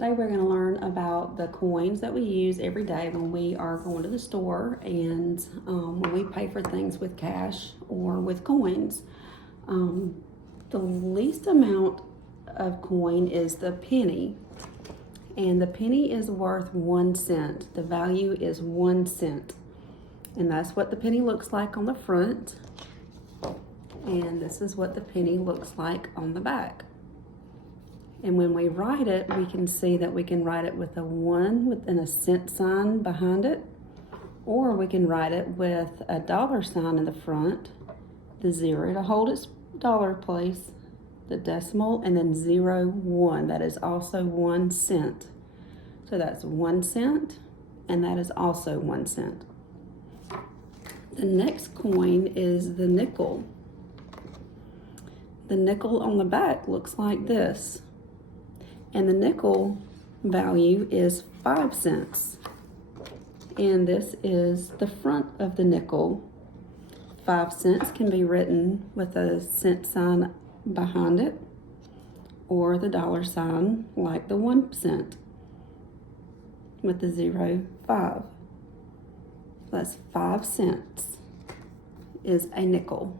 Today we're going to learn about the coins that we use every day when we are going to the store and when we pay for things with cash or with coins. The least amount of coin is the penny, and the penny is worth 1 cent. The value is 1 cent, and that's what the penny looks like on the front, and this is what the penny looks like on the back. And when we write it, we can see that we can write it with a 1 within a cent sign behind it, or we can write it with a dollar sign in the front, the 0 to hold its dollar place, the decimal, and then 0, 1. That is also 1 cent. So that's 1 cent, and that is also 1 cent. The next coin is the nickel. The nickel on the back looks like this. And the nickel value is 5 cents. And this is the front of the nickel. 5 cents can be written with a cent sign behind it, or the dollar sign like the 1 cent with the 0, 5. That's 5 cents is a nickel.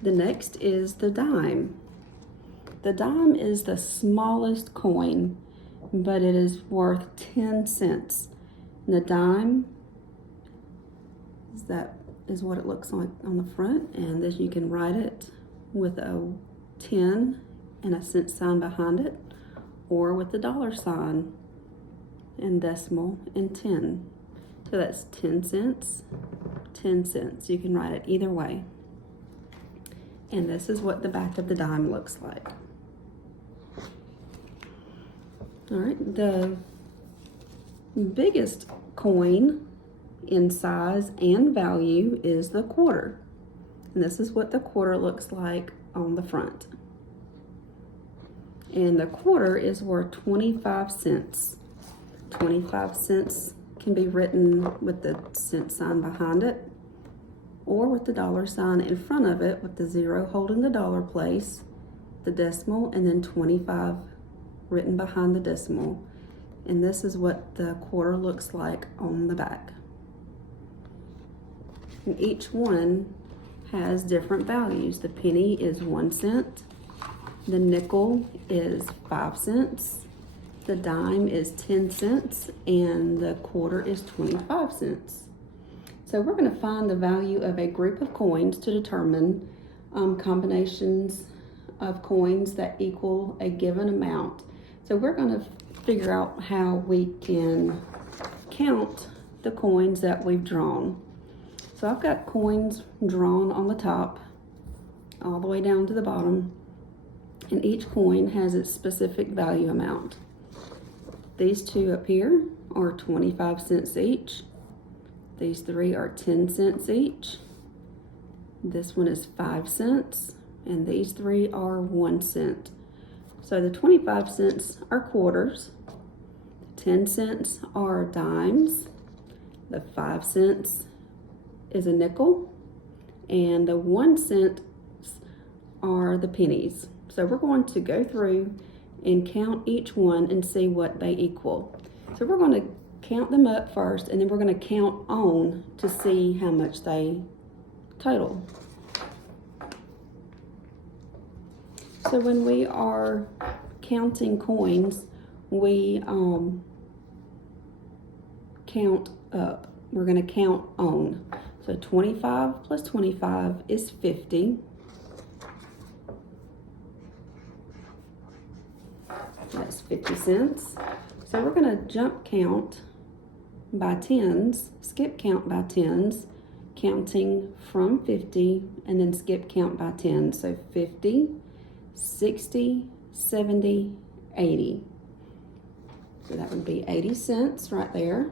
The next is the dime. The dime is the smallest coin, but it is worth 10 cents. And the dime is what it looks like on the front, and this you can write it with a 10 and a cent sign behind it, or with the dollar sign and decimal and 10. So that's 10 cents, 10 cents. You can write it either way. And this is what the back of the dime looks like. All right, the biggest coin in size and value is the quarter. And this is what the quarter looks like on the front. And the quarter is worth 25 cents. 25 cents can be written with the cent sign behind it, or with the dollar sign in front of it with the 0 holding the dollar place, the decimal, and then 25 written behind the decimal. And this is what the quarter looks like on the back. And each one has different values. The penny is 1 cent, the nickel is 5 cents, the dime is 10 cents, and the quarter is 25 cents. So we're going to find the value of a group of coins to determine combinations of coins that equal a given amount. So we're going to figure out how we can count the coins that we've drawn. So I've got coins drawn on the top all the way down to the bottom, and each coin has its specific value amount. These two up here are 25 cents each. These 3 are 10 cents each. This one is 5 cents, and these 3 are 1 cent. So the 25 cents are quarters, 10 cents are dimes, the 5 cents is a nickel, and the 1 cent are the pennies. So we're going to go through and count each one and see what they equal. So we're going to count them up first, and then we're going to count on to see how much they total. So when we are counting coins, we count up. We're going to count on. So 25 plus 25 is 50. That's 50 cents. So we're going to jump count by tens, skip count by tens, counting from 50, and then skip count by 10. So 50, 60, 70, 80. So that would be 80 cents right there.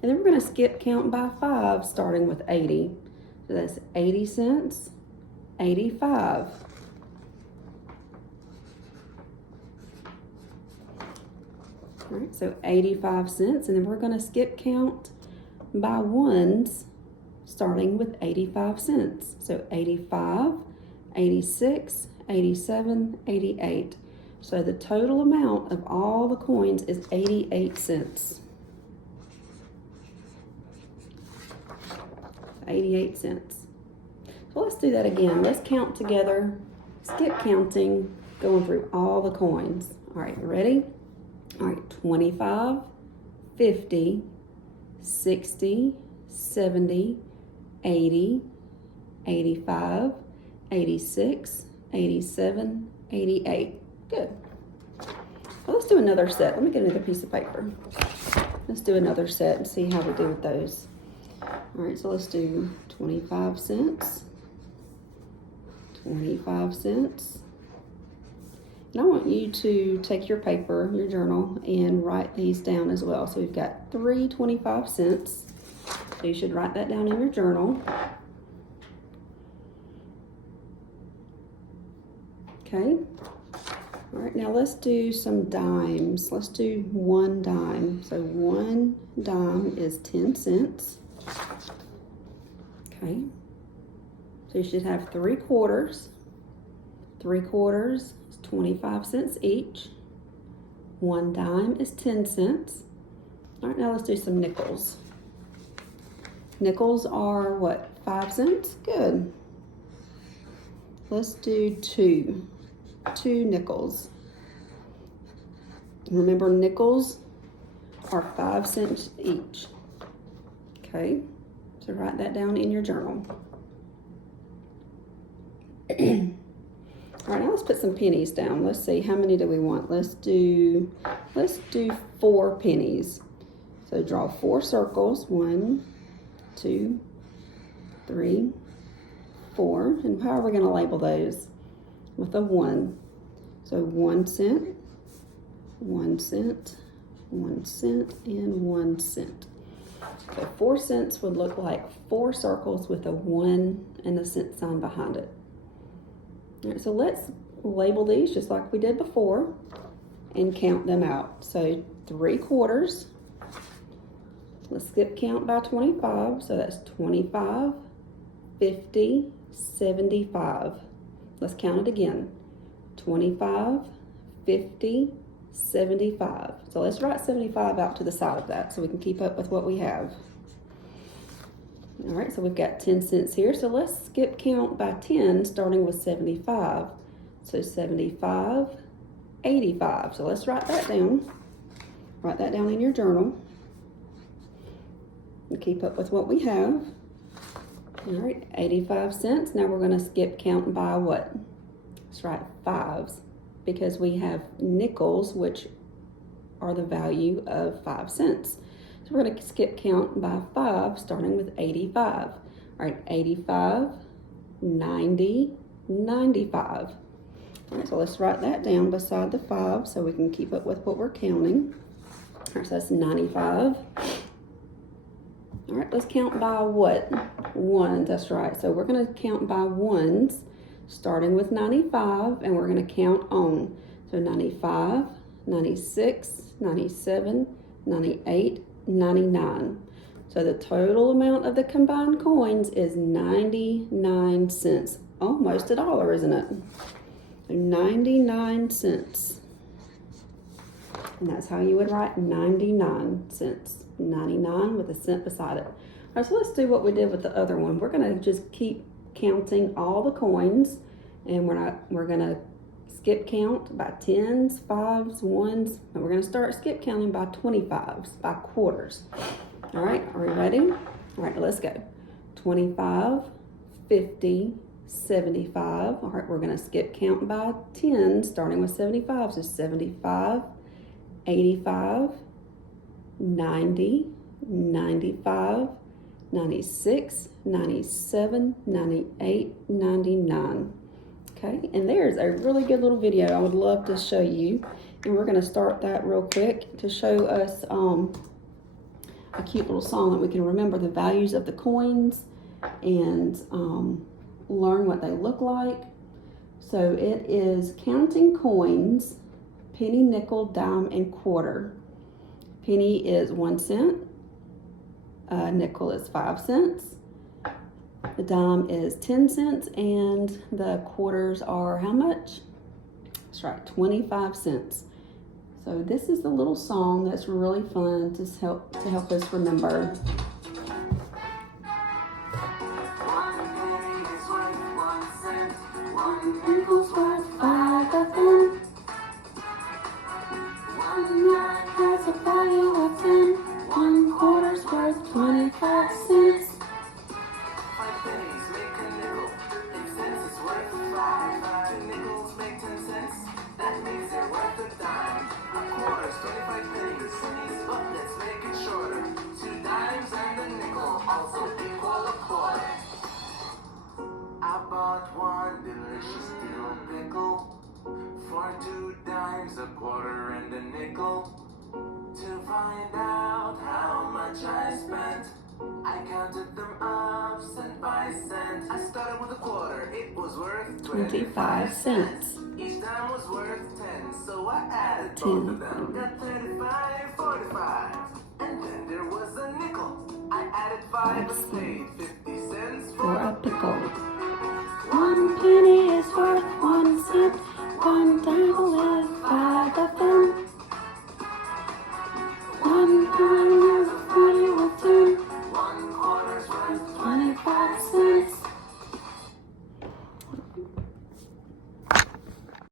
And then we're going to skip count by 5, starting with 80. So that's 80 cents, 85. All right, so 85 cents, and then we're going to skip count by ones, starting with 85 cents. So 85, 86, 87, 88. So the total amount of all the coins is 88 cents. 88 cents. So let's do that again. Let's count together, skip counting, going through all the coins. All right, ready? All right, 25, 50, 60, 70, 80, 85, 86, 87, 88. Good. Well, let's do another set. Let me get another piece of paper. Let's do another set and see how we do with those. All right, so let's do 25 cents, 25 cents. And I want you to take your paper, your journal, and write these down as well. So we've got 3 25 cents. So you should write that down in your journal. Okay. All right, now let's do some dimes. Let's do 1 dime. So 1 dime is 10 cents. Okay. So you should have 3 quarters. 3 quarters is 25 cents each. 1 dime is 10 cents. All right, now let's do some nickels. Nickels are what, 5 cents? Good. Let's do 2 nickels. Remember, nickels are 5 cents each. Okay, so write that down in your journal. All right, now let's put some pennies down. Let's see, how many do we want? Let's do 4 pennies. So draw 4 circles. 1, 2, 3, 4. And how are we going to label those? With a 1. So 1 cent, 1 cent, 1 cent, and 1 cent. So 4 cents would look like 4 circles with a 1 and a cent sign behind it. All right, so let's label these just like we did before and count them out. So 3 quarters. Let's skip count by 25. So that's 25, 50, 75. Let's count it again. 25, 50, 75. So let's write 75 out to the side of that so we can keep up with what we have. All right, so we've got 10 cents here. So let's skip count by 10, starting with 75. So 75, 85. So let's write that down. Write that down in your journal and keep up with what we have. All right, 85 cents. Now we're going to skip count by what? Let's write 5s because we have nickels, which are the value of 5 cents. So we're going to skip count by 5, starting with 85. All right, 85, 90, 95. All right, so let's write that down beside the 5 so we can keep up with what we're counting. All right, so that's 95. All right, let's count by what? 1s, that's right. So we're going to count by 1s, starting with 95, and we're going to count on. So 95, 96, 97, 98, 99. So the total amount of the combined coins is 99 cents. Almost $1, isn't it? So 99 cents. And that's how you would write 99 cents. 99 with a cent beside it. All right, so let's do what we did with the other one. We're going to just keep counting all the coins, and we're going to skip count by 10s, 5s, 1s, and we're going to start skip counting by 25s, by quarters. All right, are we ready? All right, let's go. 25, 50, 75. All right, we're going to skip count by 10, starting with 75. So 75, 85, 90, 95, 96, 97, 98, 99. Okay, and there's a really good little video I would love to show you. And we're going to start that real quick to show us a cute little song that we can remember the values of the coins and learn what they look like. So it is Counting Coins, penny, nickel, dime, and quarter. Penny is 1 cent. Nickel is 5 cents. The dime is 10 cents, and the quarters are how much? That's right, 25 cents. So this is a little song that's really fun to help us remember. One nickel's worth 5 of them. 1 yard has a value of 10. 1 quarter's worth 25 cents. 5 pennies make a nickel. 8 cents is worth 5. 2 nickels make 10 cents. That means they're worth a dime. A quarter's 25 pennies. But let's make it shorter. 2 dimes and a nickel also equal a quarter. I bought 1 delicious dill pickle for 2 dimes, a quarter, and a nickel. To find out how much I spent, I counted them up cent by cent. I started with a quarter, it was worth 25 cents. Each dime was worth 10, so I added both of them. Got 35, 45, and then there was a nickel. I added 5 and paid 50 cents For a pickle. 1 penny is worth